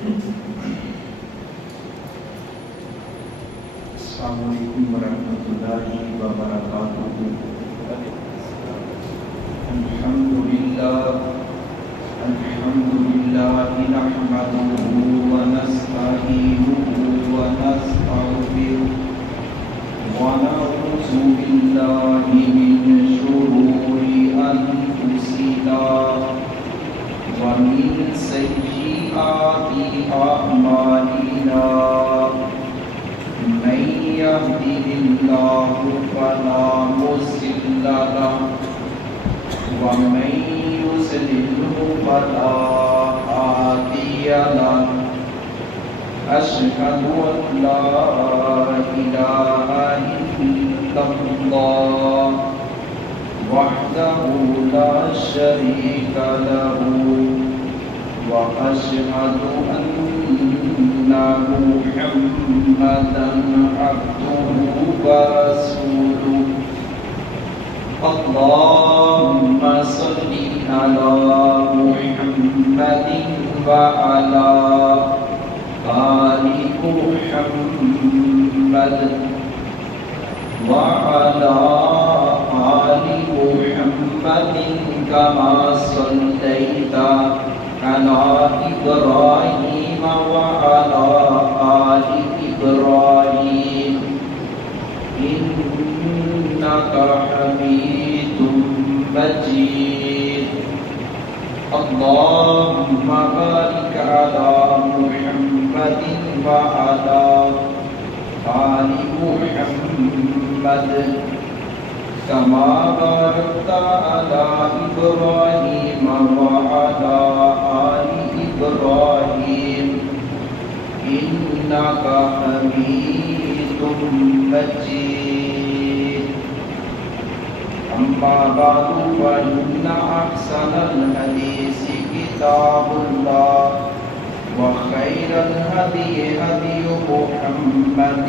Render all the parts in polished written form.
السلام علیکم ورحمۃ اللہ وبرکاتہ۔ الحمدللہ نحمدہ ونستعینہ ونستغفرہ ونعوذ باللہ من شرور انفسنا ومن سیئات اعمالنا، من يهده الله فلا مضل له ومن يضلل فلا هادي له، أشهد أن لا إله إلا الله وحده لا شريك له، وأشهد أن محمدا عبده ورسوله، اللهم صل على محمد وعلى آل محمد وعلى آل محمد كما صليت على إبراهيم وعلى آل إبراهيم إنك حميد مجيد، اللهم بارك على محمد وعلى آل محمد كما باركت على إبراهيم وعلى آل إبراهيم إنك حميد مجيد، أما بعد فإن أحسن الحديث كتاب الله، وخير الهدي هدي محمد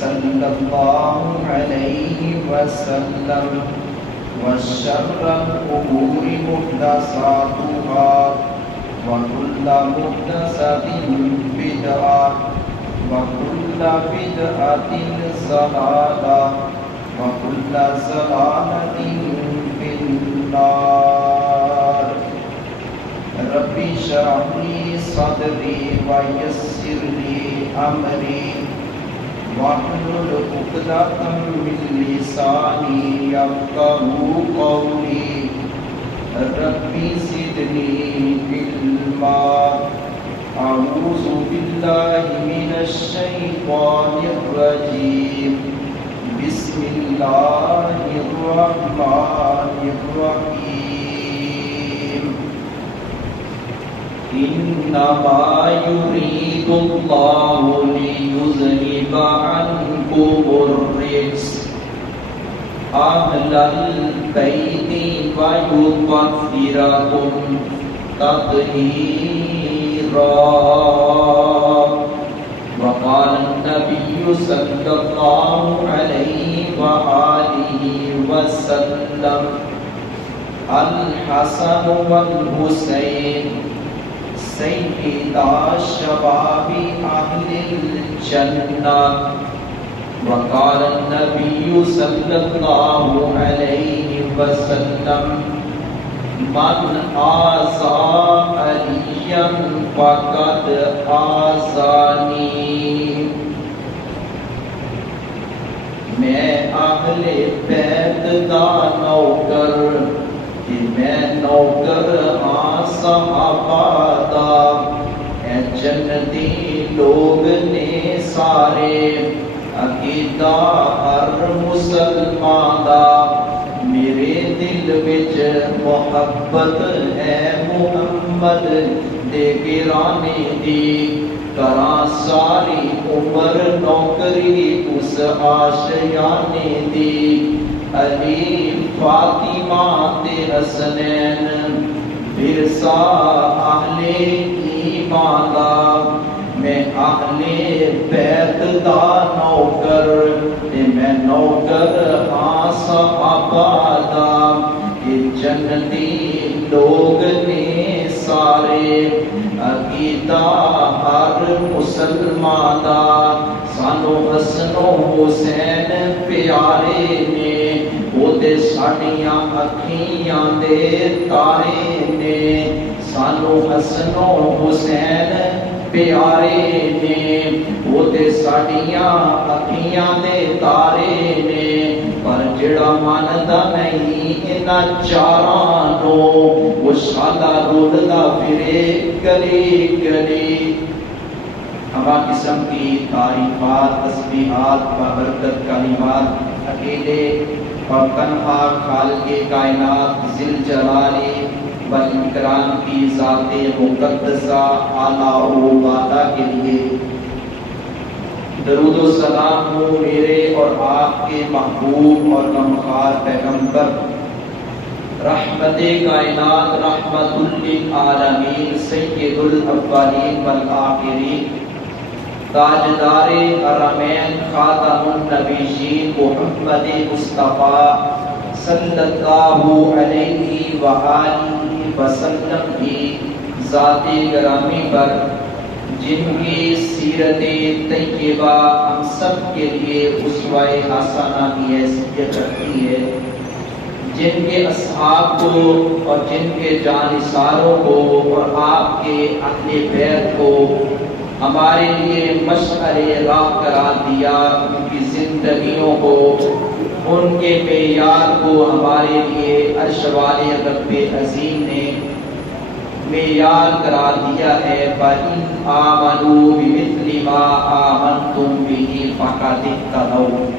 صلى الله عليه وسلم، وشر الأمور محدثاتها، وكل محدثة بدعة، وكل بدعة ضلالة، وكل ضلالة في النار۔ رب اشرح لي صدري ويسر لي أمري واحلل عقدة من لساني يفقهوا قولي، رب زدني علما۔ أعوذ بالله من الشيطان الرجيم، بسم الله الرحمن الرحيم، إنما يريد الله ليذهب عنكم الرجس أهل البيت ويطهركم تطهيرا۔ وقال النبي صلى الله عليه وآله وسلم، الحسن والحسين سيدا شباب أهل الجنة۔ وقال النبي صلى الله عليه وسلم، من آذى عليا فقد آذاني۔ میں اہل بیت دا نوکر، میں نوکر ہاں صحابہ دا، اے جنتی لوگ نے سارے، عقیدہ ہر مسلمان دا، میرے دل وچ محبت ہے محمد دے گرانے دی، کراں ساری عمر نوکری اس آشیانے دی، علی فاطمہ تے حسنین ورثہ اہل ایمان دا، میں اہل بیت دا نوکر، میں نوکر ہاں صحابہ دا، یہ جنتی لوگ نے سارے عقیدہ ہر مسلمان دا سانو حسن و حسین پیارے نے وہ تے ساڈیاں اکھیاں دے تارے نے سانو حسن و حسین پیارے نے وہ تے ساڈیاں اکھیاں دے تارے نے پر جڑا ماندا نہیں انہاں چاراں نو وہ شالا رولدا پھرے گلی گلی ہما قسم کی تعریفات تسبیحات بابرکت کلمات اکیلے اور تنہا خالق کائنات ذی الجلال والاکرام کی ذات مقدسہ اعلیٰ و بالا کے لیے درود و سلام ہو میرے اور آپ کے محبوب اور غمخوار پیغمبر رحمت کائنات رحمت للعالمین سید الاولین والآخرین تاجدار حرمین خاتم النبیین محمد مصطفیٰ صلی اللہ علیہ وآلہ وسلم کی ذات گرامی پر جن کی سیرت طیبہ ہم سب کے لیے اسوہ حسنہ کی حیثیت رکھتی ہے، جن کے اصحاب کو اور جن کے جانثاروں کو اور آپ کے اہل بیت کو ہمارے لیے مشعل راہ قرار دیا، ان کی زندگیوں کو ان کے معیار کو ہمارے لیے عرش والے رب عظیم نے معیار قرار دیا ہے۔ فَإِنْ آمَنُوا بِمِثْلِ مَا آمَنْتُمْ بِهِ فَقَدِ اهْتَدَوْا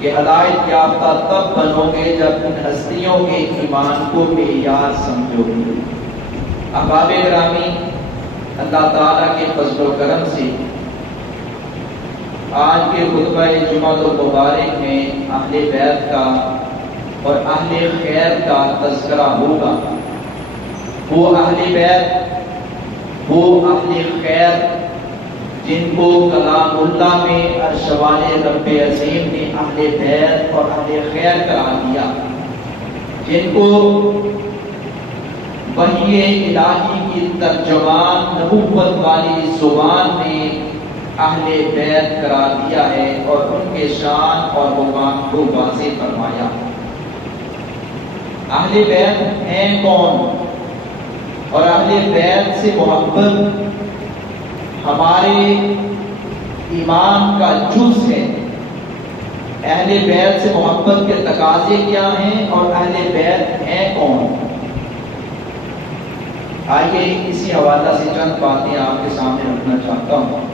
کہ ہدایت یافتہ تب بنو گے جب ان ہستیوں کے ایمان کو معیار سمجھو گے۔ احباب گرامی، اللہ تعالیٰ کے فضل و کرم سے آج کے خطبہ جمعہ المبارک میں اہل بیت کا اور اہل خیر کا تذکرہ ہوگا۔ وہ اہل بیت، وہ اہل خیر جن کو کلام اللہ میں عرش والے رب عظیم نے اہل بیت اور اہل خیر قرار دیا، جن کو وحی الہی کی ترجمان نبوت والی زبان نے اہل بیت قرار دیا ہے اور ان کے شان اور مقام کو واضح فرمایا۔ اہل بیت ہیں کون اور اہل بیت سے محبت ہمارے ایمان کا جز ہے۔ اہل بیت سے محبت کے تقاضے کیا ہیں اور اہل بیت ہیں کون؟ آئیے اسی حوالہ سے چند باتیں آپ کے سامنے رکھنا چاہتا ہوں۔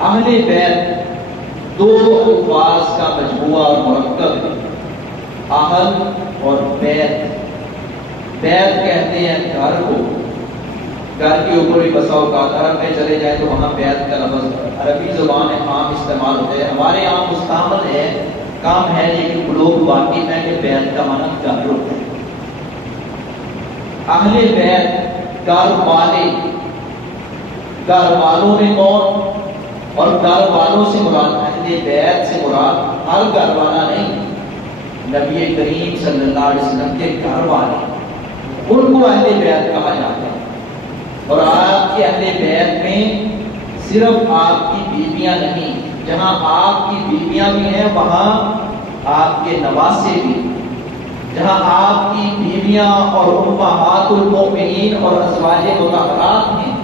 اہل بیت دو الفاظ کا مجموعہ اور مرکب ہے، اہل اور بیت۔ بیت کہتے ہیں گھر کو، گھر کے اوپر بھی بسا اوقات عرب میں چلے جائے تو وہاں بیت کا لفظ عربی زبان میں عام استعمال ہوتا ہے، ہمارے یہاں مستعمل ہے، کام ہے، لیکن لوگ واقعی ہے کہ بیت کا معنی گھر ہوتا ہے۔ اہل بیت گھر والے، گھر والوں میں کون اور گھر والوں سے مراد اہل بیت سے مراد ہر گھر والا نہیں، نبی کریم صلی اللہ علیہ وسلم کے گھر والے، ان کو اہل بیت کہا جاتا ہے۔ اور آپ کے اہل بیت میں صرف آپ کی بیویاں نہیں، جہاں آپ کی بیویاں بھی ہیں وہاں آپ کے نواسے بھی، جہاں آپ کی بیویاں اور امہات المؤمنین اور ازواج مطہرات ہیں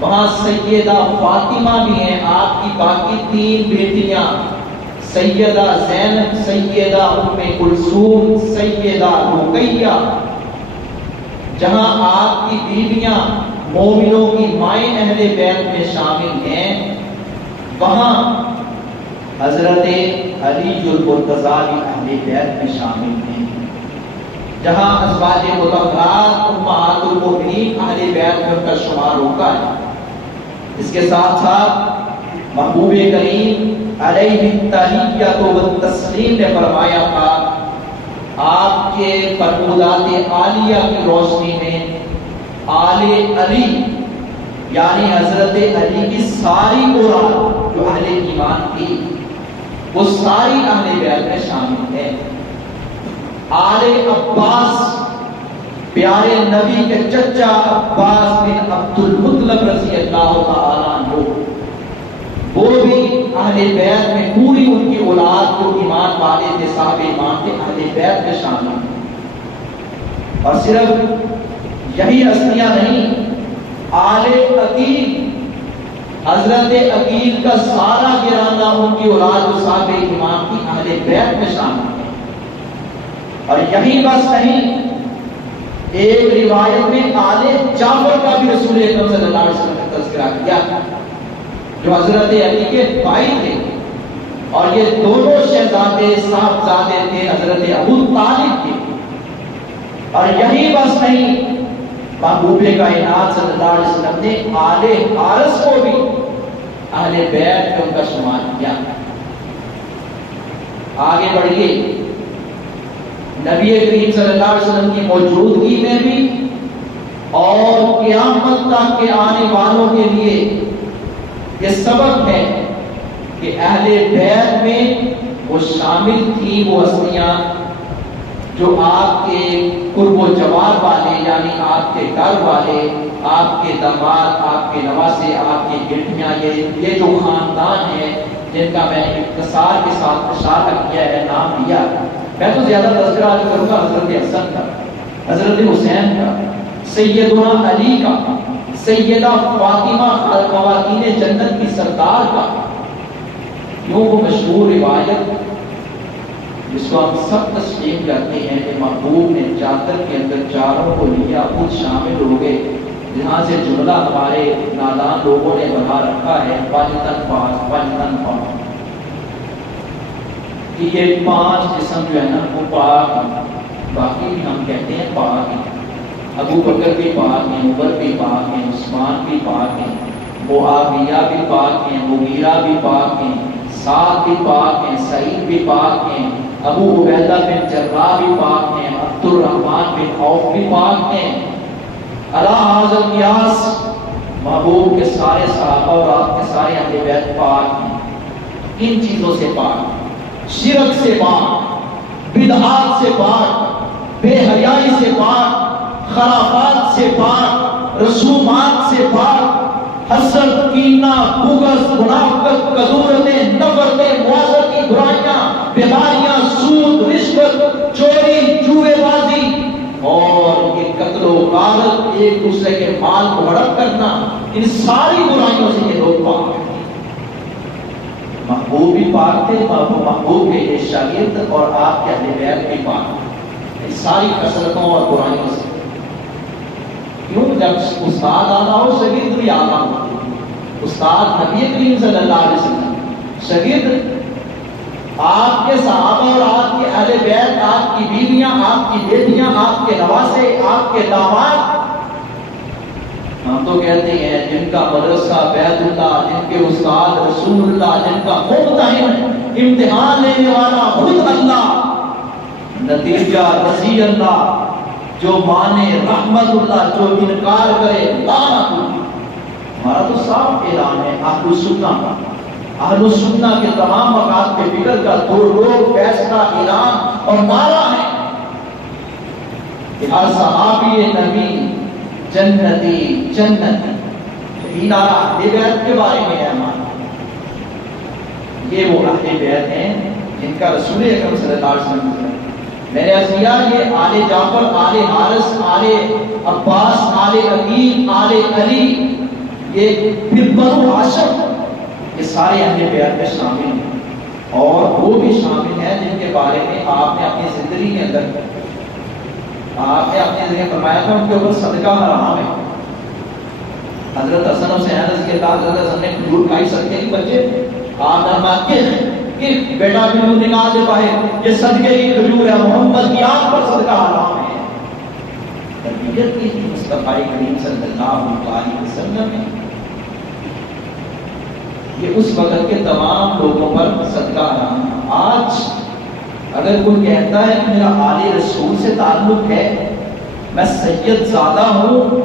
وہاں سیدہ فاطمہ بھی ہیں، آپ کی باقی تین بیٹیاں سیدہ زینب، سیدہ ام کلثوم، سیدہ رقیہ، جہاں آپ کی بیویاں مومنوں کی مائیں اہل بیت میں شامل ہیں وہاں حضرت علی المرتضیٰ بھی اہل بیت میں شامل ہیں، جہاں ازواج مطہرات امہات المؤمنین اہل بیت میں ان کا شمار ہوتا ہے۔ اس کے ساتھ ساتھ محبوب کریم علیہ التحیۃ والتسلیم نے فرمایا تھا، آپ کے فرمودات عالیہ کی روشنی میں آل علی یعنی حضرت علی کی ساری اولاد جو اہل ایمان تھی وہ ساری اہل بیت میں شامل ہے۔ آل عباس پیارے نبی کے چچا عباس بن عبد المطلب رضی اللہ تعالیٰ عنہ، وہ بھی اہل بیت میں پوری ان کی اولاد جو ایمان والے تھے، صاحب ایمان تھے، اہل بیت میں شامل ہیں۔ اور صرف یہی ہستیاں نہیں، آل عقیل، حضرت عقیل کا سارا گھرانہ، ان کی اولاد جو صاحب ایمان کی اہل بیت میں شامل ہے۔ اور یہی بس نہیں، ایک روایت میں آل جعفر کا بھی رسول اکرم صلی اللہ علیہ وسلم نے تذکرہ کیا، جو حضرت علی کے بھائی تھے، اور یہ دونوں شہزادے صاحبزادے تھے حضرت ابو طالب کے۔ اور یہی بس نہیں، محبوب کائنات صلی اللہ علیہ وسلم نے آل حارث کو بھی اہل بیت میں ان کا شمار کیا۔ آگے بڑھیے، نبی کریم صلی اللہ علیہ وسلم کی موجودگی میں بھی اور قیامت تک کے آنے والوں کے لیے یہ سبق ہے کہ اہل بیت میں وہ شامل تھی وہ ہستیاں جو آپ کے قرب و جوار والے، یعنی آپ کے گھر والے، آپ کے داماد، آپ کے نواسے، آپ کی بیٹیاں، یہ جو خاندان ہے جن کا میں نے اختصار کے ساتھ اشارہ کیا ہے، نام لیا۔ میں تو زیادہ تذکرہ کروں گا حضرت حسن کا، حضرت حسین کا، سیدنا علی کا، سیدہ فاطمہ خواتین جنت کی سردار کا۔ یوں وہ مشہور روایت جس کو ہم سب تسلیم کرتے ہیں کہ محبوب نے چادر کے اندر چاروں کو لیا، خود شامل ہو گئے، جہاں سے جملہ ہمارے نادان لوگوں نے بنا رکھا ہے، پنجتن پاک، پنجتن پاک، کہ یہ 5 جسم جو ہے نا وہ پاک ہیں، باقی بھی ہم کہتے ہیں پاک ہیں۔ ابو بکر بھی پاک ہیں، عمر بھی پاک ہیں، عثمان بھی پاک ہیں، معاویہ بھی پاک ہیں، مغیرہ بھی پاک ہیں، سعد بھی پاک ہیں، سعید بھی پاک ہیں، ابو عبیدہ بن جراح بھی پاک ہیں، عبد الرحمن بن عوف بھی پاک ہیں۔ علی ھذا القیاس محبوب کے سارے صحابہ اور آپ کے سارے اہل بیت پاک ہیں، ان چیزوں سے پاک، شرک سے پاک، بدعات سے پاک، بے حیائی سے پاک، خرافات سے پاک، رسومات سے پاک، حسد، کینہ، بغض، منافقت، کدورتیں، نفرتیں، معاشرت کی برائیاں، بیماریاں، سود، رشوت، چوری، جوئے بازی اور یہ قتل و غارت، ایک دوسرے کے مال کو ہڑپ کرنا، ان ساری برائیوں سے یہ لوگ پاک ہیں۔ محبوب بھی پاک تھے، محبوب کے یہ شاگرد اور آپ کے اہل بیت بھی پاک ہیں ان ساری کثرتوں اور برائیوں سے۔ کیوں؟ جب استاد آنا ہو شاگرد بھی آنا ہو۔ استاد نبی کریم صلی اللہ علیہ وسلم، شاگرد آپ کے صحابہ اور آپ کے اہل بیت، آپ کی بیویاں، آپ کی بیٹیاں، آپ کے نواسے، آپ کے داماد۔ ہم تو کہتے ہیں جن کا مدرسہ بیت اللہ، جن کے استاد رسول اللہ، جن کا ممتحن امتحان لینے والا خود اللہ، نتیجہ رضی اللہ، جو مانے رحمت اللہ، جو انکار کرے لعنت اللہ۔ ہمارا تو صاف اعلان ہے اہل سنہ کا، اہل سنہ کے تمام مقاصد پہ فکر کا دو لوگ فیصلہ اعلان اور نعرہ ہے کہ ہر صحابی نبی جنتی جنتی، یہ نعرہ اہل بیت کے بارے میں ہے ہمارا۔ یہ وہ اہل بیت ہیں جن کا رسول اکرم صلی اللہ علیہ وسلم میں نے ازیا، یہ آل جعفر، آل حارث، آل عباس، آل عقیل، آل علی، یہ پھر بنو ہاشم، یہ سارے اہل بیت میں شامل ہیں۔ اور وہ بھی شامل ہیں جن کے بارے میں آپ نے اپنی زندگی کے اندر فرمایا تھا ان کے اوپر صدقہ حرام ہے۔ حضرت حسن حسین رضی اللہ، حضرت حسن نے کھجور کھائی سکتے ہیں بچے، آپ فرماتے ہیں کہ بیٹا کھجور نکال دے پائے، یہ صدقے کی کھجور ہے، محمد کی آنکھ پر صدقہ حرام ہے۔ تربیت کی تھی مصطفی کریم صلی اللہ علیہ وسلم نے۔ یہ اس وقت کے تمام لوگوں پر صدقہ حرام ہے۔ آج اگر کوئی کہتا ہے کہ میرا آل رسول سے تعلق ہے، میں سید زادہ ہوں،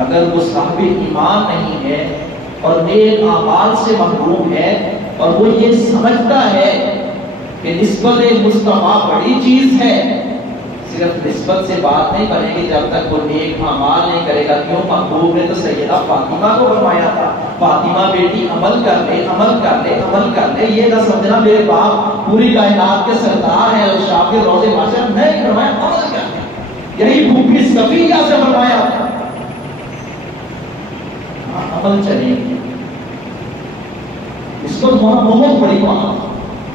اگر وہ صاحب ایمان نہیں ہے اور نیک اعمال سے محروم ہے اور وہ یہ سمجھتا ہے کہ نسبت مصطفیٰ بڑی چیز ہے، صرف نسبت سے بات نہیں بنے گی جب تک وہ نیک اعمال نہیں کرے گا. کیوں؟ محبوب نے تو سیدہ فاطمہ کو فرمایا تھا فاطمہ بیٹی عمل کر لے عمل کر لے عمل کر لے. یہ نہ سمجھنا میرے باپ پوری کائنات کے سردار ہیں اور شافی روزے معاشر نہیں، فرمایا عمل کر لے. یہی پھوپھی صفیہ سے فرمایا تھا عمل چلے گی. اس کو بہت بڑی بات،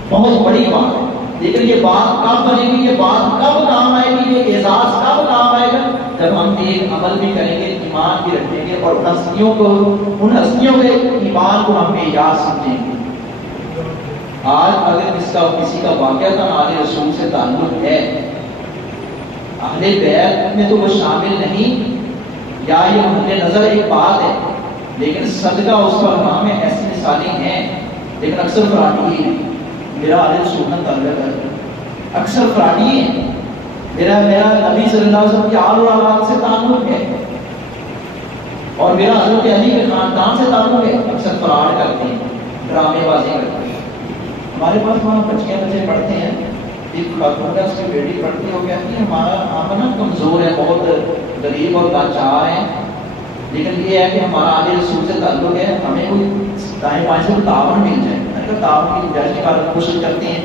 بہت بڑی بات ہے. لیکن یہ بات کب بنے گی، یہ بات کب کام آئے گی، یہ اعزاز کب کام آئے گا؟ جب ہم ایک عمل بھی کریں گے، ایمان بھی رکھیں گے اور ہستیوں کو، ان ہستیوں کے ایمان کو ہم اعزاز سمجھیں گے. آج اگر کسی کا واقعہ کا آل رسول سے تعلق ہے، اہل بیت میں تو وہ شامل نہیں، یا یہ مد نظر ایک بات ہے، لیکن صدقہ اس پر نام ہے. ایسی مثالیں ہیں لیکن اکثر فراڈی ہیں. میرا علیہ رسول تعلق ہے، اکثر فراڈی ہیں. میرا نبی صلی اللہ علیہ وسلم کے آل و اولاد سے تعلق ہے اور میرا حضرت علی کے خاندان سے تعلق ہے. اکثر فراڈ کرتے ہیں، ڈرامے بازی کرتے ہیں. ہمارے پاس وہاں بچے پڑھتے ہیں، ایک خاتون ہے، اس کی بیٹی پڑھتی ہے، وہ کہتی ہے ہمارا آپ نا کمزور ہے، بہت غریب اور لاچار ہیں، لیکن یہ ہے کہ ہمارا علیہ رسول سے تعلق ہے، ہمیں کوئی دائیں بائیں سے تعاون مل جائے. تعاون کی گنجائش کے بارے میں کوشش کرتے ہیں،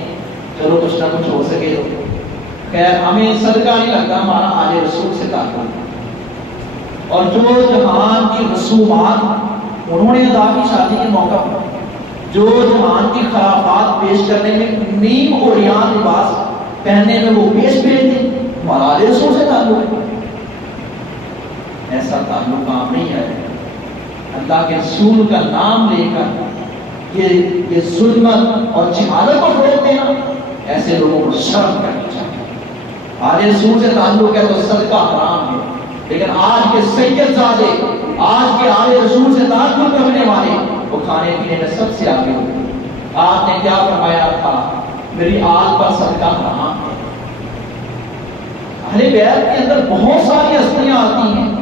چلو کچھ نہ کچھ ہو سکے تو. خیر ہمیں صدقہ نہیں لگتا، ہمارا علیہ رسول سے تعلق. اور جو جہان کی رسومات انہوں نے ادا کی شادی کے موقع پر، جو جہان کی خرافات پیش کرنے میں نیم اور ریان لباس پہننے میں وہ پیش بھیجتے، ہمارا علیہ رسول سے تعلق ہے. ایسا تعلق عام نہیں ہے. اللہ کے رسول کا نام لے کر یہ ظلمت اور جہالت کو روک دینا، ایسے لوگوں کو شرم کرنی چاہیے. علیہ رسول سے تعلق ہے تو صدقہ حرام ہے، لیکن آج کے سید زادے، آج کے علیہ رسول سے تعلق رکھنے والے وہ کھانے پینے میں سب سے آگے ہوتے ہیں. آپ نے کیا فرمایا تھا؟ میری آل پر صدقہ حرام ہے. اہل بیت کے اندر بہت ساری ہستیاں آتی ہیں،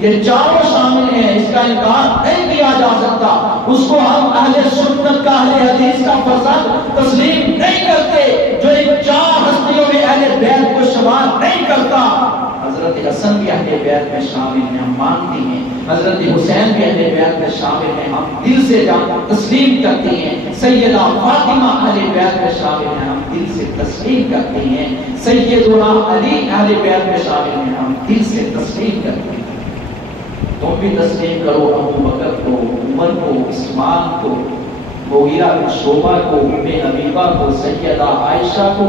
یہ چاروں شامل ہیں، اس کا انکار نہیں کیا جا سکتا. اس کو ہم اہل سنت کا، اہل حدیث کا فرزند تسلیم نہیں کرتے جو ان چار ہستیوں میں اہل بیت کو شمار نہیں کرتا. حضرت حسن بھی اہل بیت میں شامل ہیں، ہم مانتے ہیں. حضرت حسین بھی اہل بیت میں شامل ہیں، ہم دل سے تسلیم کرتے ہیں. سیدہ فاطمہ اہل بیت میں شامل ہیں، ہم دل سے تسلیم کرتے ہیں. سیدنا علی اہل بیت میں شامل ہیں، ہم دل سے تسلیم کرتے ہیں. تم بھی تسلیم کرو ابو بکر کو، عمر کو، عثمان کو، مغیرہ بن شعبہ کو، ام حبیبہ کو، سیدہ عائشہ کو،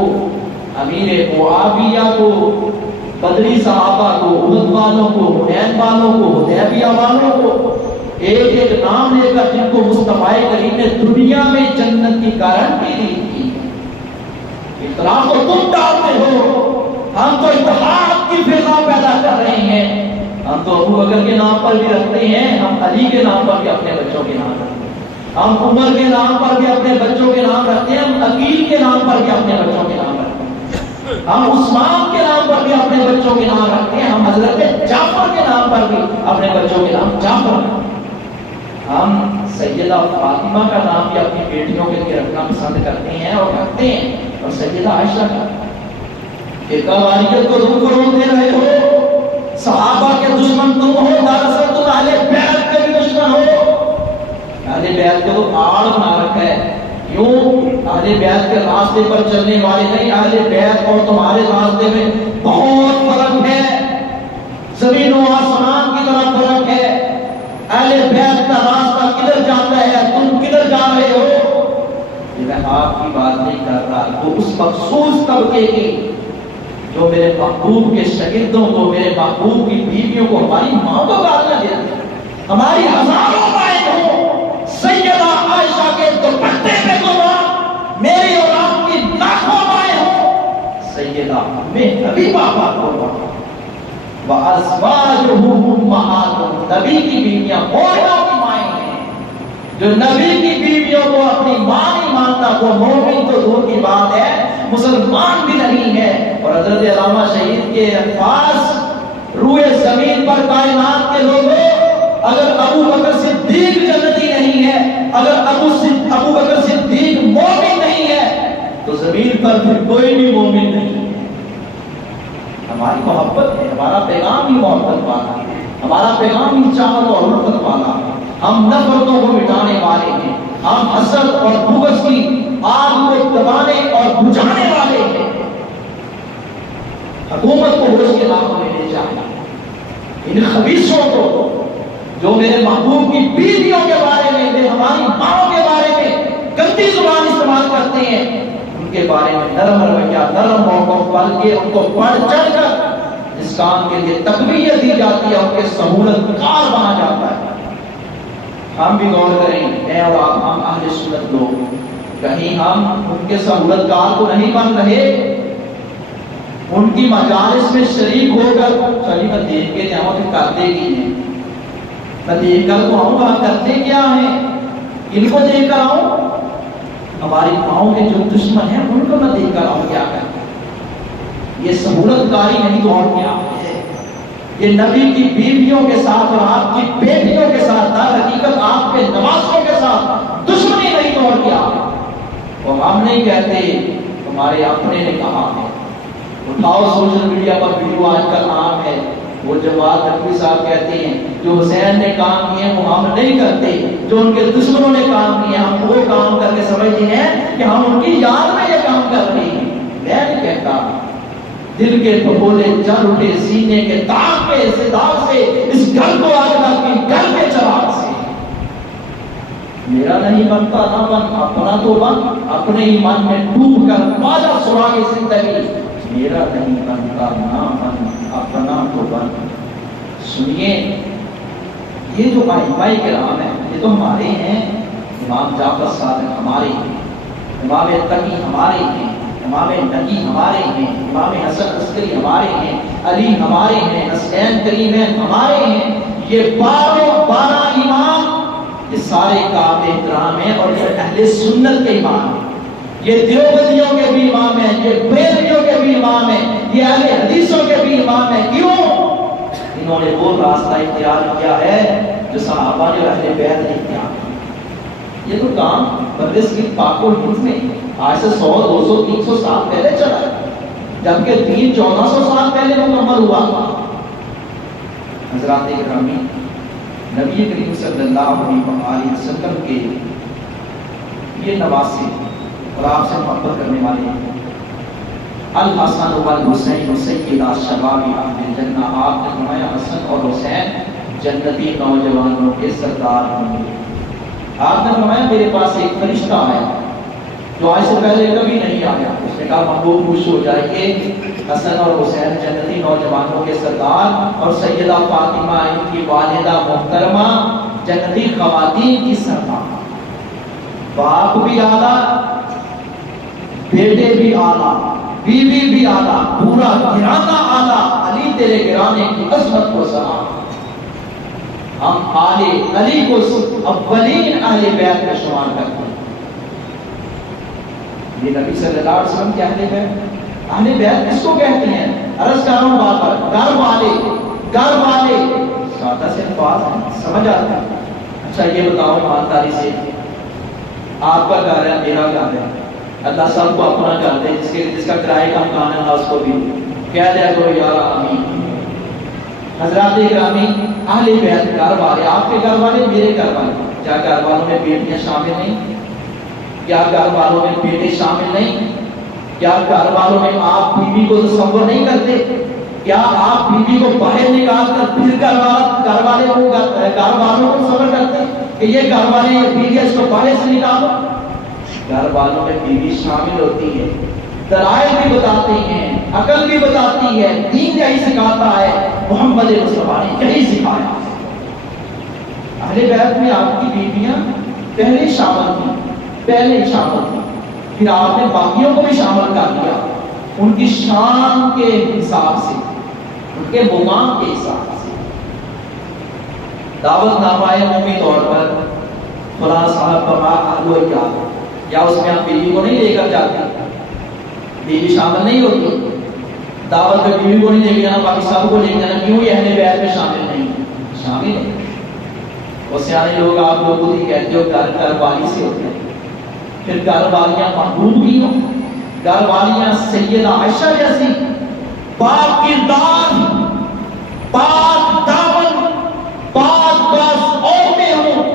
امیر معاویہ کو، بدری صحابہ کو، احد والوں کو، حنین والوں کو، حدیبیہ والوں کو، ایک ایک نام لے کر جن کو مصطفیٰ کریم نے دنیا میں جنت کی گارنٹی دی تھی. اختلاف تو تم ڈالتے ہو، ہم تو اتحاد کی فضا پیدا کر رہے ہیں. ہم تو ابو بکر کے نام پر بھی رکھتے ہیں، ہم علی کے نام پر بھی اپنے بچوں کے نام رکھتے ہیں، ہم عمر کے نام پر بھی اپنے بچوں کے نام رکھتے ہیں، ہم عقیل کے نام پر بھی اپنے بچوں کے نام رکھتے ہیں، ہم عثمان کے نام پر بھی اپنے بچوں کے نام رکھتے ہیں، ہم حضرت جعفر کے نام پر بھی اپنے بچوں کے نام جعفر رکھتے ہیں. ہم سیدہ فاطمہ کا نام بھی اپنی بیٹیوں کے لیے رکھنا پسند کرتے ہیں اور رکھتے ہیں، اور سیدہ عائشہ کا. فرقہ کو تم فروغ دے رہے ہو، صحابہ کے دشمن تم ہو، دراصل تم اہل بیت کے بھی دشمن ہو. اہل بیت کو تو آڑ بنا رکھا ہے. یوں اہل بیت کے راستے پر چلنے والے نہیں، اہل بیت اور تمہارے راستے میں بہت فرق ہے، زمین و آسمان کی طرح فرق ہے. اہل بیت کا راستہ کدھر جاتا ہے، تم کدھر جا رہے ہو. یہ میں آپ کی بات نہیں کر رہا، تو اس مخصوص طبقے کی جو میرے محبوب کے شاگردوں کو، میرے محبوب کی بیویوں کو، ہماری ماں کو گالیاں دیتے ہیں. ہماری ہزاروں مائیں ہوں، سیدہ عائشہ کے دوپٹے میں قربان میری اور آپ کی لاکھوں مائیں ہوں، سیدہ میں حبیبہ پاک قربان. وَأَزْوَاجُهُ أُمَّهَاتُهُمْ، نبی کی بیویاں مومنوں کی مائیں ہیں. جو نبی کی بیویوں کو اپنی ماں نہیں مانتا وہ مومن تو دور کی بات ہے، مسلمان بھی نہیں ہے. اور حضرت علامہ شہید کے الفاظ روئے زمین پر کائنات کے لوگوں، اگر ابو بکر صدیق جنتی نہیں ہے، اگر ابو بکر صدیق مومن نہیں ہے تو زمین پر پھر کوئی بھی مومن نہیں ہے. ہماری محبت ہے، ہمارا پیغام ہی محبت والا ہے، ہمارا پیغام ہی چاہت اور الفت والا ہے۔ ہم نفرتوں کو مٹانے والے ہیں، ہم حسد اور بغض کی آگ کو دبانے اور بجھانے والے ہیں۔ حکومت کو ہوش کے راہوں میں لے جانا، ان خبیثوں کو جو میرے محبوب کی بیویوں کے بارے میں، ہماری ماں کے بارے میں گندی زبان استعمال کرتے ہیں، ان کے بارے میں نرم رویہ، نرم موقف، بلکہ ان کو بڑھ چڑھ کر اس کام کے لیے تقویت دی جاتی ہے، ان کے سہولت کار بنا جاتا ہے۔ ہم بھی غور کریں، میں اور آپ، ہم اہل سنت لوگ، کہیں ہم ان کے سہولت کار کو نہیں بن رہے؟ ان کی مجالس میں شریک ہو کر چلی میں دیکھ کے جاؤں کہ کرتے کی ہیں، میں دیکھ کر تو آؤں وہاں کرتے کیا ہیں، ان کو دیکھ کر آؤں، ہماری ماؤں کے جو دشمن ہیں ان کو میں دیکھ کر آؤں کیا کرتے۔ یہ سہولت کاری نہیں تو اور کیا ہے؟ یہ نبی کی بیویوں کے ساتھ اور آپ کی بیٹیوں کے ساتھ، در حقیقت آپ کے نواسوں کے ساتھ دشمنی نہیں تو اور کیا ہے؟ اور ہم نہیں کہتے، ہمارے اپنے نے کہا ہے۔ اٹھاؤ سوشل میڈیا پر ویڈیو آج کل عام ہے، وہ جواد نقوی صاحب کہتے ہیں جو حسین نے کام کیے وہ ہم نہیں کرتے، جو ان کے دشمنوں نے کام کیے ہم وہ کام کر کے سمجھتے ہیں کہ ہم ان کی یاد میں یہ کام کر رہے ہیں۔ میں نہیں کہتا، دل کے پھپھولے جل اٹھے سینے کے داغ پہ سے داغ سے اس گھر کو آگ لگ گئی، گھر کے چراغ سے۔ میرا نہیں بنتا نہ بن، اپنا تو بن، اپنے ہی من میں ڈوب کر پاجا سراغ زندگی۔ میرا نہیں بنتا نہ بن، اپنا تو بن۔ سنیے، یہ جو ائمہ کرام ہیں یہ تو ہمارے ہیں، امام جعفر صادق ہمارے ہیں، امام تقی ہمارے ہیں، امام نقی ہمارے ہیں، امام حسن عسکری ہمارے ہیں، علی ہمارے ہیں، حسین کریم ہمارے ہیں۔ یہ 12 امام، یہ سارے قابل احترام ہیں اور یہ اہل سنت کے امام ہیں۔ یہ دیوبندیوں کے بھی امام ہیں، یہ بریلویوں کے بھی امام ہیں، یہ اہل حدیثوں کے بھی امام ہیں۔ کیوں؟ انہوں نے وہ راستہ اختیار کیا ہے جو صحابہ نے اور اہل بیت نے اختیار کیا۔ یہ تو کام برصغیر پاک و ہند میں آج سے 100 200 300 سال پہلے چلا ہے، جبکہ دین 1400 سال پہلے مکمل ہوا تھا۔ حضرات گرامی، نبی کریم صلی اللہ علیہ وسلم کے یہ نواسے اور آپ سے محبت کرنے والے ہیں، الحسن والحسین سیدا شباب اہل الجنہ، آپ نے فرمایا حسن اور حسین جنتی نوجوانوں کے سردار ہوں گے۔ آپ نے فرمایا میرے پاس ایک فرشتہ آیا جو آج سے پہلے کبھی نہیں آیا، اس نے کہا محبوب خوش ہو جائے کہ حسن اور حسین جنتی نوجوانوں کے سردار اور سیدہ فاطمہ ان کی والدہ محترمہ جنتی خواتین کی سردار۔ باپ بھی اعلیٰ، بیٹے بھی اعلیٰ، بیوی بھی اعلیٰ، پورا گھرانہ اعلیٰ۔ علی تیرے گھرانے کی عظمت کو سلام۔ ہم آل علی کو اولین اہل بیت میں شمار کرتے ہیں۔ یہ نبی صلی اللہ علیہ وسلم کے اہل بیت، اہل بیت کس کو کہتے ہیں؟ عرض کر رہا ہوں بات پر، گھر والے، گھر والے سادہ سے الفاظ ہیں، سمجھ آتا ہے۔ اچھا یہ بتاؤ ایمانداری سے، آپ کا گھر ہے، میرا گھر ہے، اللہ سب کو اپنا گھر دے، جس کا کرائے کا مکان ہے اس کو بھی کہہ دیا کرو یا آمین۔ حضرات گرامی، اہل بیت گھر والے، آپ کے گھر والے، میرے گھر والے، کیا گھر والوں میں بیٹیاں شامل نہیں؟ کیا گھر والوں میں بیٹے شامل نہیں؟ کیا گھر والوں میں آپ بیوی کو تصور نہیں کرتے؟ کیا آپ بیوی کو باہر نکال کر پھر گھر والوں کو تصور کرتے کہ یہ گھر والے یہ بیوی اس کو باہر سے نکالو؟ گھر والوں میں بیوی شامل ہوتی ہے، دلائل بھی بتاتے ہیں، عقل بھی بتاتی ہے، دین یہی سکھاتا ہے، محمد مصطفیٰ نے یہی سکھایا۔ اہل بیت میں آپ کی بیویاں پہلے شامل تھیں، پھر آپ نے باقیوں کو بھی شامل کر دیا، ان کی شان کے حساب سے، ان کے مقام کے حساب سے۔ دعوت نامہ عمومی طور پر فلاں صاحب کا ماں یا اس میں آپ بیوی کو نہیں لے کر جاتے، بیوی شامل نہیں ہوتی دعوت میں، بیوی کو نہیں لے کے جانا، باقی سب کو لے کے جانا، کیوں؟ یہ اہل بیت میں شامل نہیں، شامل ہے۔ اور سیانے لوگ آپ لوگوں کو کہتے ہو گھر والی سے ہوتے ہیں، پھر گھر والیاں محبوب بھی ہوں، گھر والیاں سیدہ عائشہ جیسی پاک کردار، پاک دامن، پاک باز عورتیں ہوں،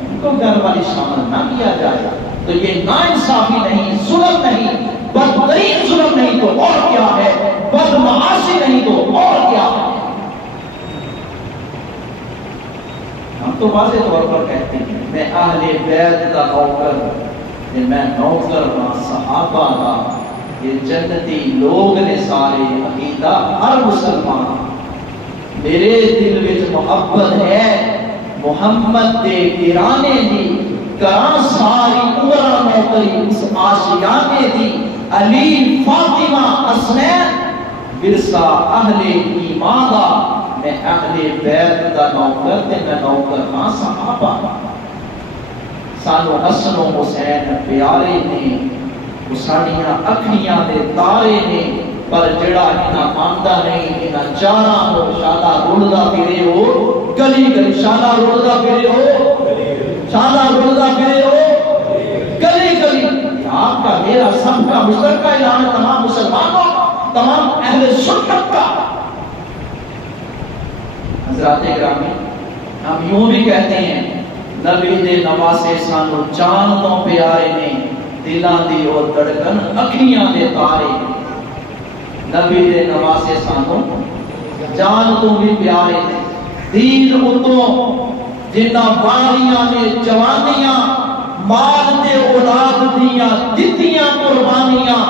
ان کو گھر والی شامل نہ کیا جائے تو یہ ناانصافی نہیں، ظلم نہیں، بدترین ظلم نہیں تو اور کیا ہے، بدمعاشی نہیں تو اور کیا ہے۔ ہم تو واضح طور پر کہتے ہیں میں اہل بیت کا نوکر، میں نوکر کا صحابہ کا، یہ جنتی لوگ نے سارے عقیدہ ہر مسلمان، میرے دل وچ محبت ہے محمد دے گرانے دی، کراں ساری عمرہ نوکری اس آشیانے دی، علی فاطمہ حسنین ورثہ اہل ایمان دا، میں اہل بیت دا نوکر تے میں نوکر ہاں صحابہ۔ سانو حسن و حسین پیارے نے، وہ ساڑیاں اکھیاں دے تارے نے، پر جڑا انہاں آندا نہیں، انہاں چارہ ہو شادہ رولدہ پھرے ہو گلی گلی، شادہ رولدہ پھرے ہو، شادہ رولدہ پھرے ہو گلی گلی۔ آپ کا میرا سب کا مشترکہ اعلان تمام مسلمانوں، تمام اہل سنت کا۔ حضرات گرامی، ہم یوں بھی کہتے ہیں نبی دے نواسے سانو جان تو پیارے نے، دلاں دی اور دھڑکن اکھیاں دے تارے، نبی دے نواسے سانو جان تو بھی پیارے نے، دین اتوں جنہ واریاں نے جوانیاں، مال دے اولاد دیاں دتیاں قربانیاں،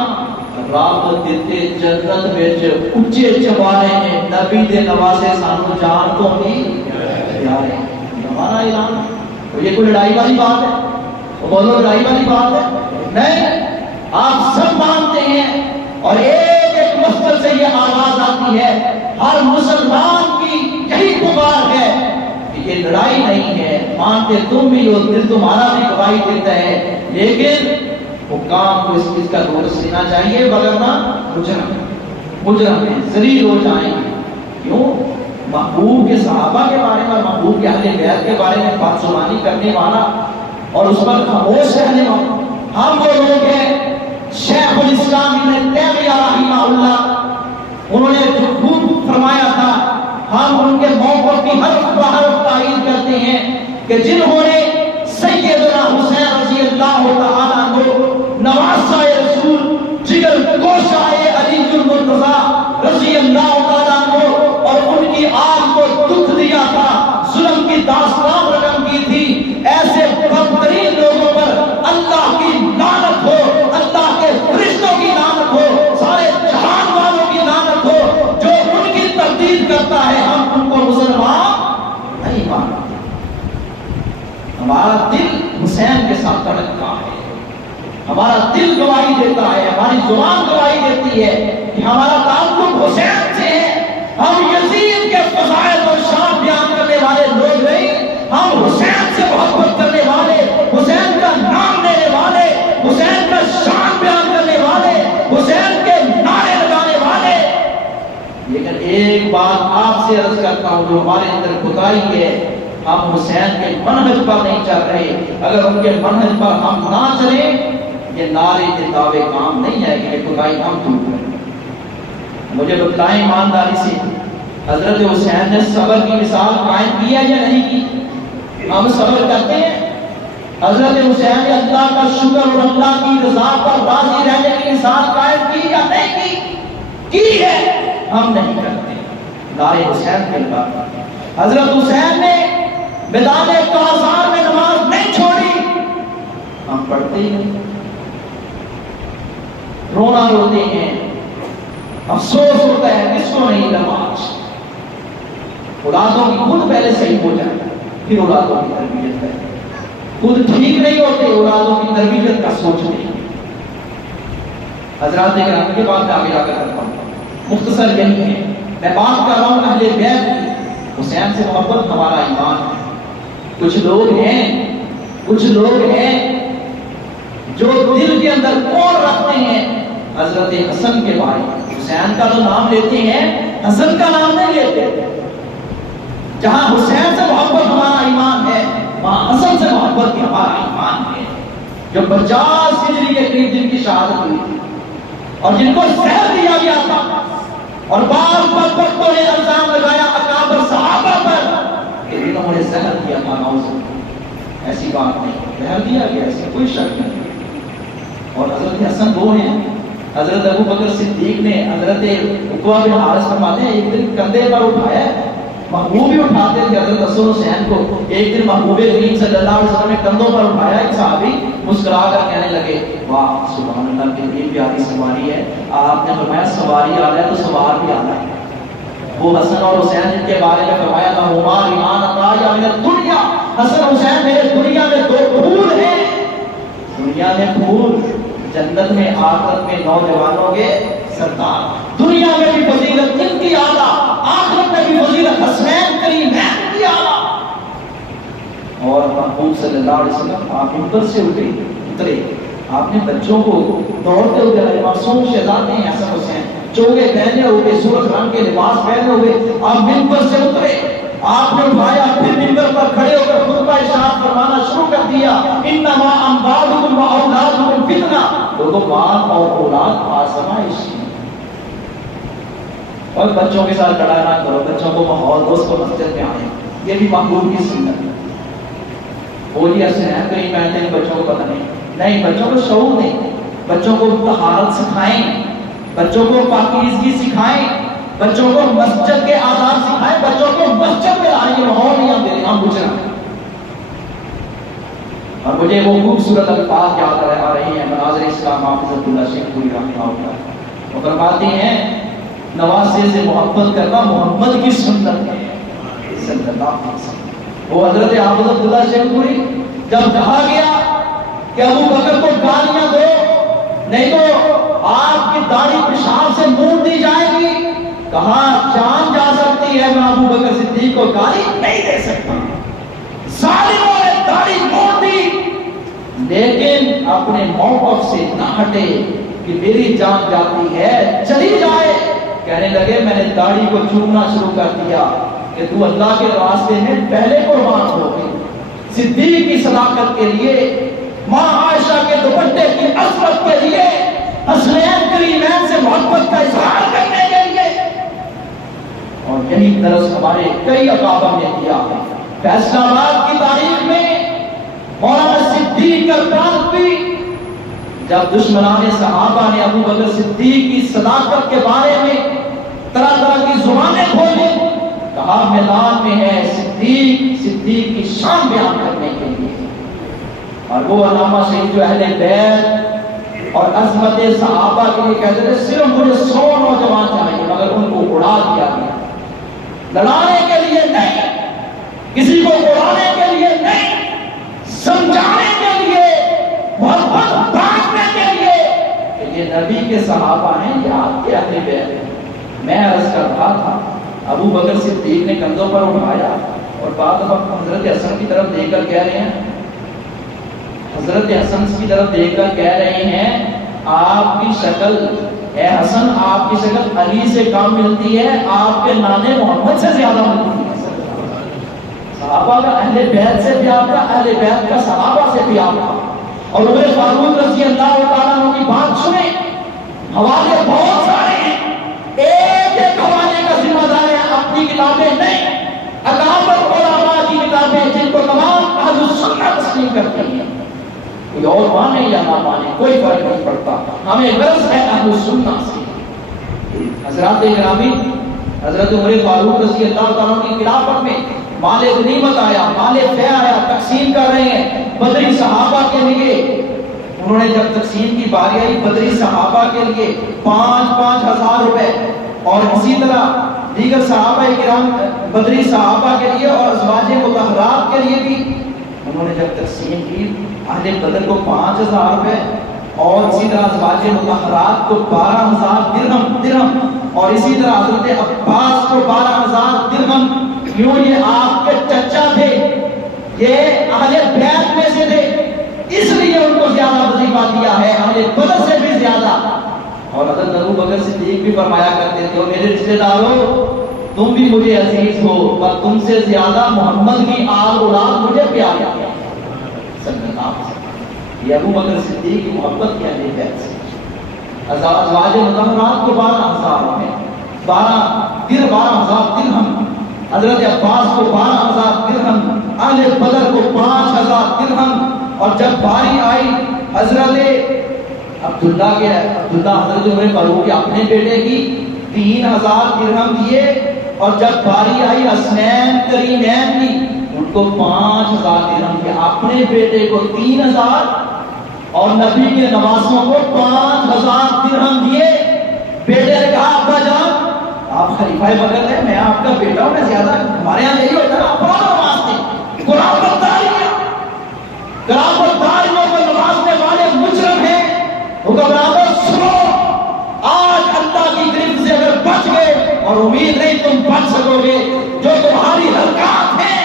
رب دیتے جنت وچ اچے چبارے نے، نبی دے نواسے سانو جان تو بھی پیارے۔ ہمارا اعلان یہ کوئی لڑائی والی بات ہے؟ وہ بولو لڑائی والی بات ہے؟ نہیں، آپ سب مانتے ہیں اور ایک ایک مستر سے یہ آواز آتی ہے، ہر مسلمان کی یہی پکار ہے کہ یہ لڑائی نہیں ہے، مانتے تم بھی ہو، دل تمہارا بھی گواہی دیتا ہے، لیکن حکام کو اس چیز کا نوٹس لینا چاہیے، وگرنہ مجرم میں ذلیل ہو جائیں گے۔ کیوں؟ محبوب کے صحابہ کے بارے میں، محبوب کے اہل بیت کے بارے میں بات زبانی کرنے والا اور اس پر خاموش رہنے والا ہم وہ لوگ ہیں۔ شیخ الاسلام ابن تیمیہ رحمہ اللہ، انہوں نے جو خوب فرمایا تھا، ہم ان کے موقف کی حرف بحرف تائید کرتے ہیں کہ جنہوں نے سیدنا حسین رضی اللہ تعالیٰ عنہ، نواسہ رسول، جگر گوشہ علی المرتضیٰ رضی اللہ تعالیٰ عنہ، اور ان کی آل کو دکھ دیا تھا، ظلم کی داستان رقم کی تھی، ایسے بدترین لوگوں پر اللہ کی لعنت ہو، اللہ کے فرشتوں کی لعنت ہو، سارے جہان والوں کی لعنت ہو، جو ان کی تردید کرتا ہے، ہم ان کو مسلمان نہیں مانتے۔ ہمارا دل حسین کے ساتھ دھڑکتا ہے، ہمارا دل گواہی دیتا ہے، ہماری زبان گواہی دیتی ہے کہ ہمارا تعلق حسین سے ہے۔ ہم یزید کے فضائل اور شان بیان کرنے والے لوگ نہیں، ہم حسین سے محبت کرنے والے، حسین کا نام لینے والے، حسین کا شان بیان کرنے والے، حسین کے نعرے لگانے والے۔ لیکن ایک بات آپ سے عرض کرتا ہوں جو ہمارے اندر کوتاہی ہے، ہم حسین کے منہج پر نہیں چل رہے۔ اگر ان کے منہج پر ہم نہ چلیں، یہ نعرے کے دعوے کام نہیں ہے کہ کوتاہی ہم دور کریں۔ مجھے بتائیں ایمانداری سے، حضرت حسین نے صبر کی مثال قائم کی ہے یا نہیں کی؟ ہم صبر کرتے ہیں؟ حضرت حسین نے اللہ کا شکر اور اللہ کی رضا پر راضی رہنے کی مثال قائم کی یا نہیں کی ہے؟ ہم نہیں کرتے۔ نعرے حسین کے بعد حضرت حسین نے میدان کوثر میں نماز نہیں چھوڑی، ہم پڑھتے ہی نہیں، رونا روتے ہیں، افسوس ہوتا ہے کس کو نہیں نماز۔ اولادوں کی خود پہلے صحیح ہو جائے پھر اولادوں کی تربیت کریں، خود ٹھیک نہیں ہوتے اولادوں کی تربیت کا سوچتے ہیں۔ حضرات کرام کے بعد آگے جا کر کرتا ہوں، مختصر یہی ہے، میں بات کر رہا ہوں اہل بیت کی۔ حسین سے محبت ہمارا ایمان ہے۔ کچھ لوگ ہیں جو دل کے اندر کون رکھتے ہیں حضرت حسن کے بارے میں، حسین کا تو نام لیتے ہیں، حسن کا نام نہیں لیتے۔ جہاں حسین سے محبت ہمارا ایمان ہے، وہاں حسن سے محبت بھی ہمارا ایمان ہے۔ جو 50 ہجری کے قریب جن کی شہادت ہوئی تھی اور جن کو زہر دیا گیا تھا اور بعض بدبختوں نے الزام لگایا اکابر صحابہ پر کہ انہوں نے زہر دیا تھا، نعوذ، ایسی بات نہیں، زہر دیا گیا، اس میں کوئی شک نہیں۔ اور حضرت حسن وہ ہیں، حضرت ابو بکر صدیق نے حضرت عقبہ بن حارث فرماتے ہیں ایک دن کندھے پر اٹھایا، محبوب بھی اٹھاتے تھے حضرت حسن حسین کو، ایک دن محبوب کریم صلی اللہ علیہ وسلم نے کندھوں پر اٹھایا، ایک صحابی مسکرا کر کہنے لگے واہ سبحان اللہ کتنی پیاری سواری ہے، آپ نے فرمایا سواری آ ہے تو سوار بھی آ ہے۔ وہ حسن اور حسین جن کے بارے میں فرمایا تھا ہما ایمان اطایا من الدنیا، حسن حسین میرے دنیا میں دو پھول ہیں، دنیا میں پھول، جنت میں آخرت میں نوجوانوں کے سردار، دنیا میں بھی فضیلت ان کی اعلیٰ، آخرت میں بھی فضیلت حسنین کریمین کی اعلیٰ۔ اور محبوب صلی اللہ علیہ وسلم آپ اوپر سے اترے، آپ نے بچوں کو دوڑتے ہوئے معصوم شہزادے ہیں حسن حسین، چوگے پہنے ہوئے، سرخ رنگ کے لباس پہنے ہوئے آپ ممبر سے اترے، آپ نے اٹھایا، پھر ممبر پر کھڑے ہو کر خطبہ ارشاد فرمانا شروع کر دیا، انما اموالکم و اولادکم فتنہ، لوگوں مال اور اولاد آزمائش ہے۔ اور بچوں کے ساتھ لڑائی نہ کرو، بچوں کو ماحول دو، اس کو مسجد میں آئیں، یہ بھی محبوب کی سنت ہے۔ بولی حسین کہیں پہنتے ہیں بچوں کو پتہ نہیں، بچوں کو شعور نہیں، بچوں کو طہارت سکھائیں، بچوں کو پاکیزگی سکھائیں، بچوں کو مسجد کے آداب سکھائیں، بچوں کو مسجد میں لانے کے ماحول نہیں ہم دیتے، ہم گزرا۔ اور مجھے وہ خوبصورت الفاظ یاد آ رہی ہیں مناظر اسلام حافظ عبداللہ شیخ پوری رحمہ اللہ، وہ فرماتے ہیں نواسے سے محبت کرنا محمد کی سنت ہے صلی اللہ علیہ وسلم۔ وہ حضرت حافظ عبداللہ شیخ پوری جب کہا گیا کہ ابو بکر کو گالیاں دو نہیں تو آپ کی داڑھی پیشاب سے مونڈ دی جائے گی، کہا جان جا سکتی ہے میں ابو بکر صدیق کو گالی نہیں دے سکتا، ظالموں نے داڑھی مونڈ دی لیکن اپنے موقف سے نہ ہٹے کہ میری جان جاتی ہے چلی جائے، کہنے لگے میں نے داڑھی کو چومنا شروع کر دیا کہ تو اللہ کے راستے میں پہلے قربان ہو گئی، صدیق کی صداقت کے لیے، ماں عائشہ کے دوپٹے کی عصمت کے لیے، حسنین کریمین سے محبت کا اظہار کرنے کے لیے۔ اور یہی درس ہمارے کئی اکابر نے کیا ہے۔ فیصلہ آباد کی تاریخ میں مولانا صدیق کرپالوی جب دشمنان صحابہ نے ابو بکر صدیق کی صداقت کے بارے میں طرح طرح کی زبانیں کھولیں، کہا میدان میں ہے صدیق کی شان بیان کرنے کے لیے۔ اور وہ علامہ شہید جو اہل بیت اور عظمت صحابہ کے لیے کہتے تھے صرف مجھے 100 نوجوان چاہیے مگر ان کو اڑا دیا گیا، لڑانے کے لیے نہیں، کسی کو اڑانے کے لیے نہیں، سمجھانے کے لیے، محبت بانٹنے کے لیے کہ یہ نبی کے صحابہ ہیں، یہ آپ کے اہل بیت ہیں۔ میں عرض کر رہا تھا ابو بکر صدیق نے کندھوں پر اٹھایا اور بعد وقت حضرت حسن کی طرف دیکھ کر کہہ رہے ہیں، حضرت حسن کی طرف دیکھ کر کہہ رہے ہیں آپ کی شکل اے حسن، آپ کی شکل علی سے کم ملتی ہے، آپ کے نانے محمد سے زیادہ ملتی ہے۔ صحابہ کا اہل بیت سے پیار تھا، اہل بیت کا صحابہ سے پیار تھا۔ اور عمر فاروق رضی اللہ تعالیٰ عنہ کی بات سنیں، حوالے بہت سارے ہیں، ایک ایک حوالے کا ذمہ دار ہے، اپنی کتابیں نہیں، اکابر علماء کی کتابیں جن کو تمام اہل سنت تسلیم کرتی ہیں، کوئی اور مانے یا نہ مانے کوئی فرق نہیں پڑتا، ہمیں غرض ہے اہل سنت سے۔ حضرات گرامی، حضرت عمر فاروق رضی اللہ تعالیٰ کی خلافت میں مال غنیمت آیا، مال فیع آیا، تقسیم کر رہے ہیں بدری صحابہ کے لیے۔ انہوں نے جب تقسیم کی باری آئی بدری صحابہ کے لیے 5,000 روپے اور اسی طرح دیگر صحابہ کرام بدری صحابہ کے لیے اور ازواج مطہرات کے لیے بھی انہوں نے جب تقسیم کی، اہل بدر کو 5,000 روپے اور اسی طرح ازواج مطہرات کو 12,000 درہم اور اسی طرح حضرت عباس کو 12,000 درہم، کیوں یہ آپ کے چچا تھے، یہ اہل بیت میں سے تھے، اس لیے ان کو زیادہ وظیفہ دیا ہے، اہل بدر سے بھی زیادہ۔ اور حضرت ابو بکر صدیق بھی فرمایا کرتے تھے میرے رشتہ داروں تم بھی مجھے عزیز ہو پر تم سے زیادہ محمد کی آل اولاد مجھے پیاری ہے صلی اللہ علیہ وسلم۔ یہ ابو بکر صدیق کی محبت کی اہل بیت سے۔ ازواج مطہرات کو 12,000 روپے، 12,000 درہم، حضرت عباس کو 12,000 درہم، اہل بدر کو 5,000 درہم، اور جب باری آئی حضرت عبداللہ حضرت عمر فاروق کے اپنے بیٹے کی 3,000 درہم دیے، اور جب باری آئی حسنین کرینین کی ان کو 5,000 درہم دیے، اپنے بیٹے کو 3,000 اور نبی کے نواسوں کو 5,000 درہم دیے۔ بیٹے نے کہا ابا جان آپ خلیفہ بدر ہیں، میں آپ کا بیٹا ہوں، میں زیادہ ہمارے یہاں یہی ہوتا ہے آپ بڑا نوازتے قرابتداریوں کو نوازنے والے مجرم ہیں۔ حکمرانوں سنو، آج اللہ کی گرفت سے اگر بچ گئے، اور امید نہیں تم بچ سکو گے، جو تمہاری حرکات ہیں،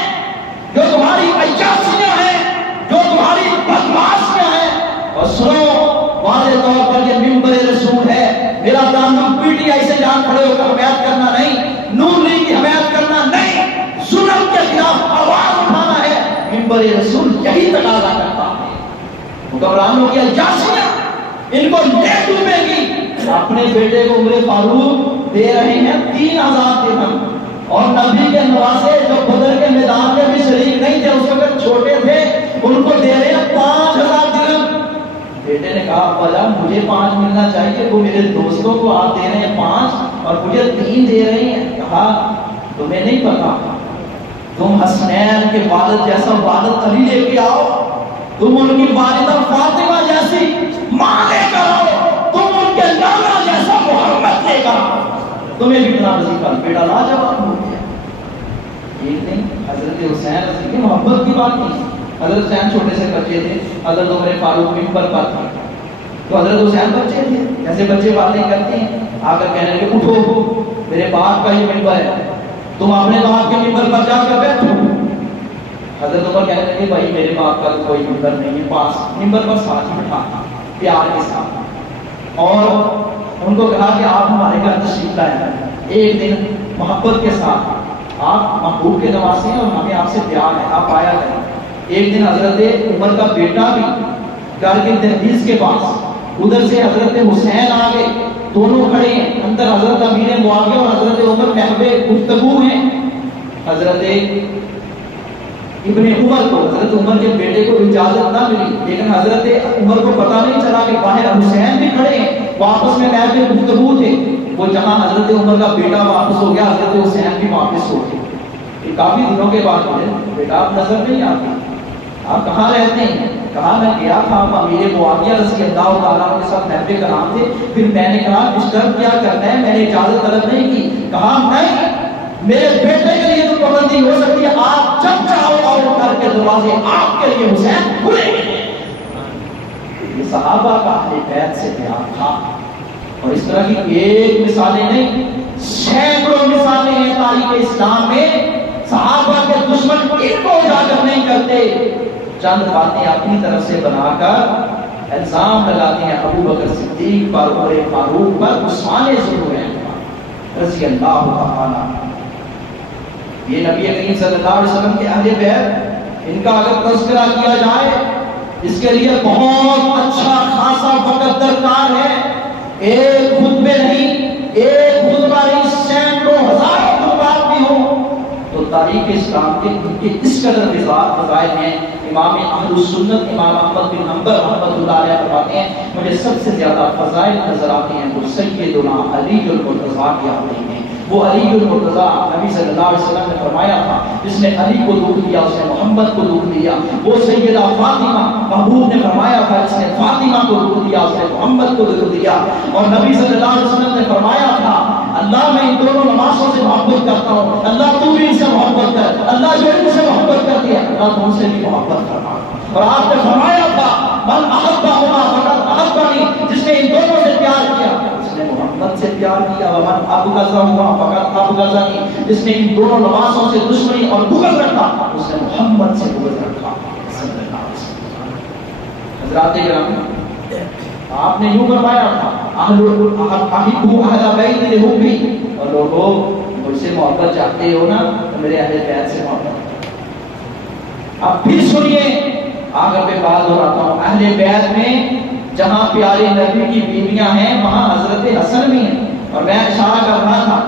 جو تمہاری عیاشیاں ہیں، جو تمہاری بدمعاشیاں ہیں، اور سنو واضح طور پر یہ منبر رسول ہے، میرا تعلق پی ٹی آئی سے جان کھڑے ہو کر حمایت کرنا نہیں، نور لیگ کی حمایت کرنا نہیں، ظلم کے خلاف آواز اٹھانا ہے۔ منبر رسول یہی تقاضا کرتا ہے۔ حکمرانوں کی عیاشیاں ان کو لے ڈوبے گی۔ اپنے بیٹے کو عمر فاروق دے رہے ہیں 3,000 درہم، اور نبی کے نواسے جو بدر کے میدان میں بھی شریک نہیں تھے، اس وقت چھوٹے تھے، ان کو دے رہے ہیں 5,000 درہم۔ بیٹے نے کہا ابا جان مجھے 5 ملنا چاہیے، وہ میرے دوستوں کو آپ دے رہے ہیں 5 اور مجھے 3 دے رہے ہیں۔ کہا تمہیں نہیں پتا، تم حسنین کے والد جیسا والد علی لے کے آؤ، تم ان کی والدہ فاطمہ جیسی ماں لے کر آؤ، تم ان کے نانا جیسا محمد لے کر آؤ، تمہیں بھی بنا وظیفہ۔ بیٹا لاجواب ہو گیا۔ ایک دن حضرت حسین رضی کی محبت کی بات کی، حضرت حسین چھوٹے سے بچے تھے، حضرت عمر فاروق منبر پر تھے، تو حضرت حسین بچے تھے، جیسے بچے باتیں کرتے ہیں، آ کر کہنے لگے اٹھو میرے باپ کا یہ منبر ہے، تم اپنے باپ کے منبر پر جا کر بیٹھو۔ حضرت عمر کہنے لگے بھائی میرے باپ کا کوئی منبر نہیں ہے، پاس منبر پر ساتھ ہی بٹھا پیار کے ساتھ، اور ان کو کہا کہ آپ ہمارے گھر تشریف لائیں۔ ایک دن محبت کے ساتھ، آپ محبوب کے نواسے ہیں اور ہمیں آپ سے پیار ہے، آپ آیا کریں۔ ایک دن حضرت عمر کا بیٹا بھی گھر کے دہلیز کے پاس، ادھر سے حضرت حسین آ گئے، دونوں کھڑے ہیں، اندر حضرت امیر معاویہ اور حضرت عمر محب گفتگو ہیں۔ حضرت ابن عمر کو، حضرت عمر کے بیٹے کو اجازت نہ ملی، لیکن حضرت عمر کو پتہ نہیں چلا کہ باہر حسین بھی کھڑے ہیں، وہ آپس میں محب گفتگو تھے۔ وہ جہاں حضرت عمر کا بیٹا واپس ہو گیا، حضرت حسین بھی واپس ہو گئے۔ کافی دنوں کے بعد بیٹا آپ نظر نہیں آتے، آپ کہاں رہتے ہیں؟ کہا میں گیا تھا امیر معاویہ رضی اللہ تعالیٰ کے ساتھ محب کرام تھے، پھر میں نے کہا ڈسٹرب کیا کرنا ہے، میں نے اجازت طلب نہیں کی۔ کہا نہیں، میرے بیٹے کے لیے تو پابندی ہو سکتی ہے، آپ جب چاہو اور گھر کے دروازے آپ کے لیے حسین کھلے گئے۔ یہ صحابہ کا اہل بیت سے پیار تھا، اور اس طرح کی ایک مثالیں نہیں، سینکڑوں مثالیں ہیں تاریخ اسلام میں۔ صحابہ کے دشمن ان کو اجاگر نہیں کرتے، چند باتیں اپنی طرف سے بنا کر الزام لگاتے ہیں ابو بکر صدیق پر، عمر فاروق پر، عثمان ذوالنورین رضی اللہ تعالیٰ۔ یہ نبی کریم صلی اللہ علیہ وسلم کے اہل بیت، ان کا اگر تذکرہ کیا جائے اس کے لیے بہت اچھا خاصا وقت درکار ہے۔ ایک خطبے نہیں، ایک خطبہ نہیں، سینکڑوں ہزاروں خطبات بھی ہوں تو تاریخ اسلام کے اس قدر فضائل ہیں۔ امام اہل السنت امام احمد بن حنبل رحمۃ اللہ علیہ فرماتے ہیں مجھے سب سے زیادہ فضائل نظر آتے ہیں وہ سیدنا علی المرتضیٰ کے آتے ہیں۔ وہ علی المرتضیٰ نبی صلی اللہ علیہ وسلم نے فرمایا تھا جس نے علی کو دکھ دیا اس نے محمد کو دکھ دیا۔ وہ سیدہ فاطمہ محبوب نے فرمایا تھا جس نے فاطمہ کو دکھ دیا اس نے محمد کو دکھ دیا۔ اور نبی صلی اللہ علیہ وسلم نے فرمایا تھا اللہ میں ان دونوں نمازوں سے محبت کرتا ہوں، اللہ تو بھی ان سے محبت کر، اللہ جو ان سے محبت کرتی ہے اللہ تو ان سے بھی محبت کرتا۔ اور آپ نے فرمایا تھا من احبہما فقد احبنی، جس نے ان دونوں سے پیار کیا اس نے محمد سے پیار کیا، ومن ابغضہما فقد ابغضنی، جس نے ان دونوں نمازوں سے دشمنی اور بغض رکھا اس نے محمد سے بغض رکھا صلی اللہ علیہ وسلم۔ حضرات گرامی آپ نے یوں فرمایا تھا احبوا اہل بیت لحبی، اور لوگوں مجھ سے محبت چاہتے ہو نا تو میرے اہل بیت سے محبت۔ اب پھر سنیے آگے پہ بات دہراتا ہوں، اہل بیت میں جہاں پیارے نبی کی بیویاں ہیں وہاں حضرت حسن بھی ہیں اور میں اشارہ کر رہا تھا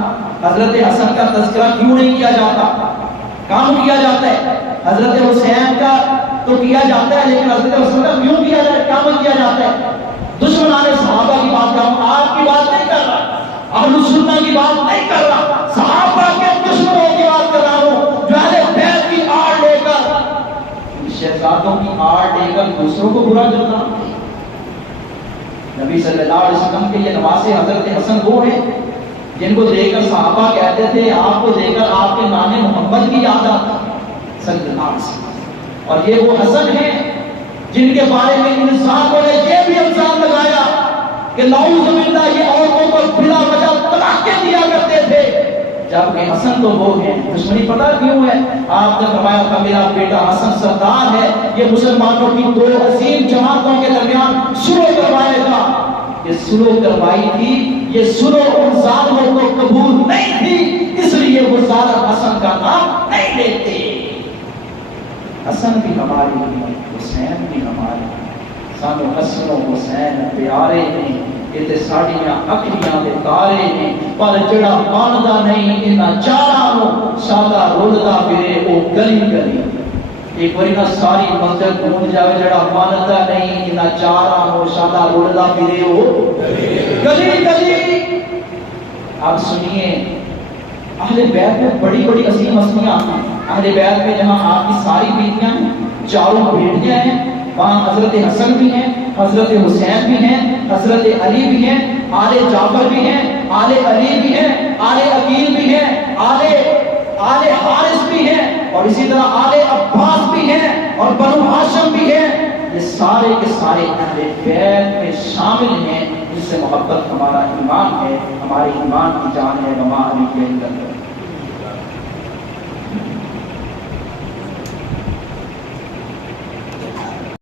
حضرت حسن کا تذکرہ کیوں نہیں کیا جاتا؟ کام کیا جاتا ہے حضرت حسین کا تو کیا جاتا ہے، لیکن حضرت حسن کا کیوں کیا جاتا ہے، کام کیا جاتا ہے؟ دشمنان صحابہ کی بات کر رہا ہوں، آپ کی بات نہیں کر رہا، اہل السنہ کی بات نہیں کر رہا، صحابہ کے دشمنوں کی بات کر رہا ہوں جو اہل بیت کی آڑ لے کر، شہزادوں کی آڑ لے کر دوسروں کو برا کرنا۔ نبی صلی اللہ علیہ وسلم کے یہ نواسے حضرت حسن وہ ہیں جن کو دیکھ کر صحابہ کہتے تھے، آپ کو دیکھ کر آپ کے نانے محمد کی یاد آتی صلی اللہ علیہ وسلم۔ اور یہ وہ حسن ہیں جن کے بارے میں انسانوں نے یہ بھی الزام لگایا کہ نعوذ باللہ یہ عورتوں کو بلا وجہ طلاقیں دیا کرتے تھے، جبکہ حسن تو وہ ہیں۔ دشمنی پتہ کیوں ہے؟ آپ نے فرمایا تھا میرا بیٹا حسن سردار ہے، یہ مسلمانوں کی دو عظیم جماعتوں کے درمیان سلو کروائے گا۔ یہ سلو کروائی تھی، یہ سلو ان ظالموں کو قبول نہیں تھی، اس لیے وہ ظالم حسن کا نام نہیں لیتے۔ حسن بھی ہمارے ہیں، حسین بھی ہمارے ہیں، سانو حسن و حسین پیارے ہیں، یہ تے ساڑیاں اکھیاں دے تارے ہیں، پر جڑا ماندا نہیں انہاں چاراں نوں سادہ رولدا پھرے او گلی گلی۔ ایک باری نہ ساری مسجد گونج جاوے، جڑا ماندا نہیں انہاں چاراں نوں سادہ رولدا پھرے او گلی گلی۔ آپ سنیے اہل بیت میں بڑی بڑی عظیم ہستیاں ہیں، اہل بیت میں جہاں آپ کی ساری بیٹیاں ہیں، چاروں بیٹیاں ہیں، وہاں حضرت حسن بھی ہیں، حضرت حسین بھی ہیں، حضرت علی بھی ہیں، آل جعفر بھی ہیں، آل علی بھی ہیں، آل عقیل بھی ہیں، آل حارث بھی ہیں، اور اسی طرح آل عباس بھی ہیں، اور بنو ہاشم بھی ہیں۔ یہ سارے کے سارے اہل بیت میں شامل ہیں، جس سے محبت ہمارا ایمان ہے، ہمارے ایمان کی جان ہے۔ وما علی کے اندر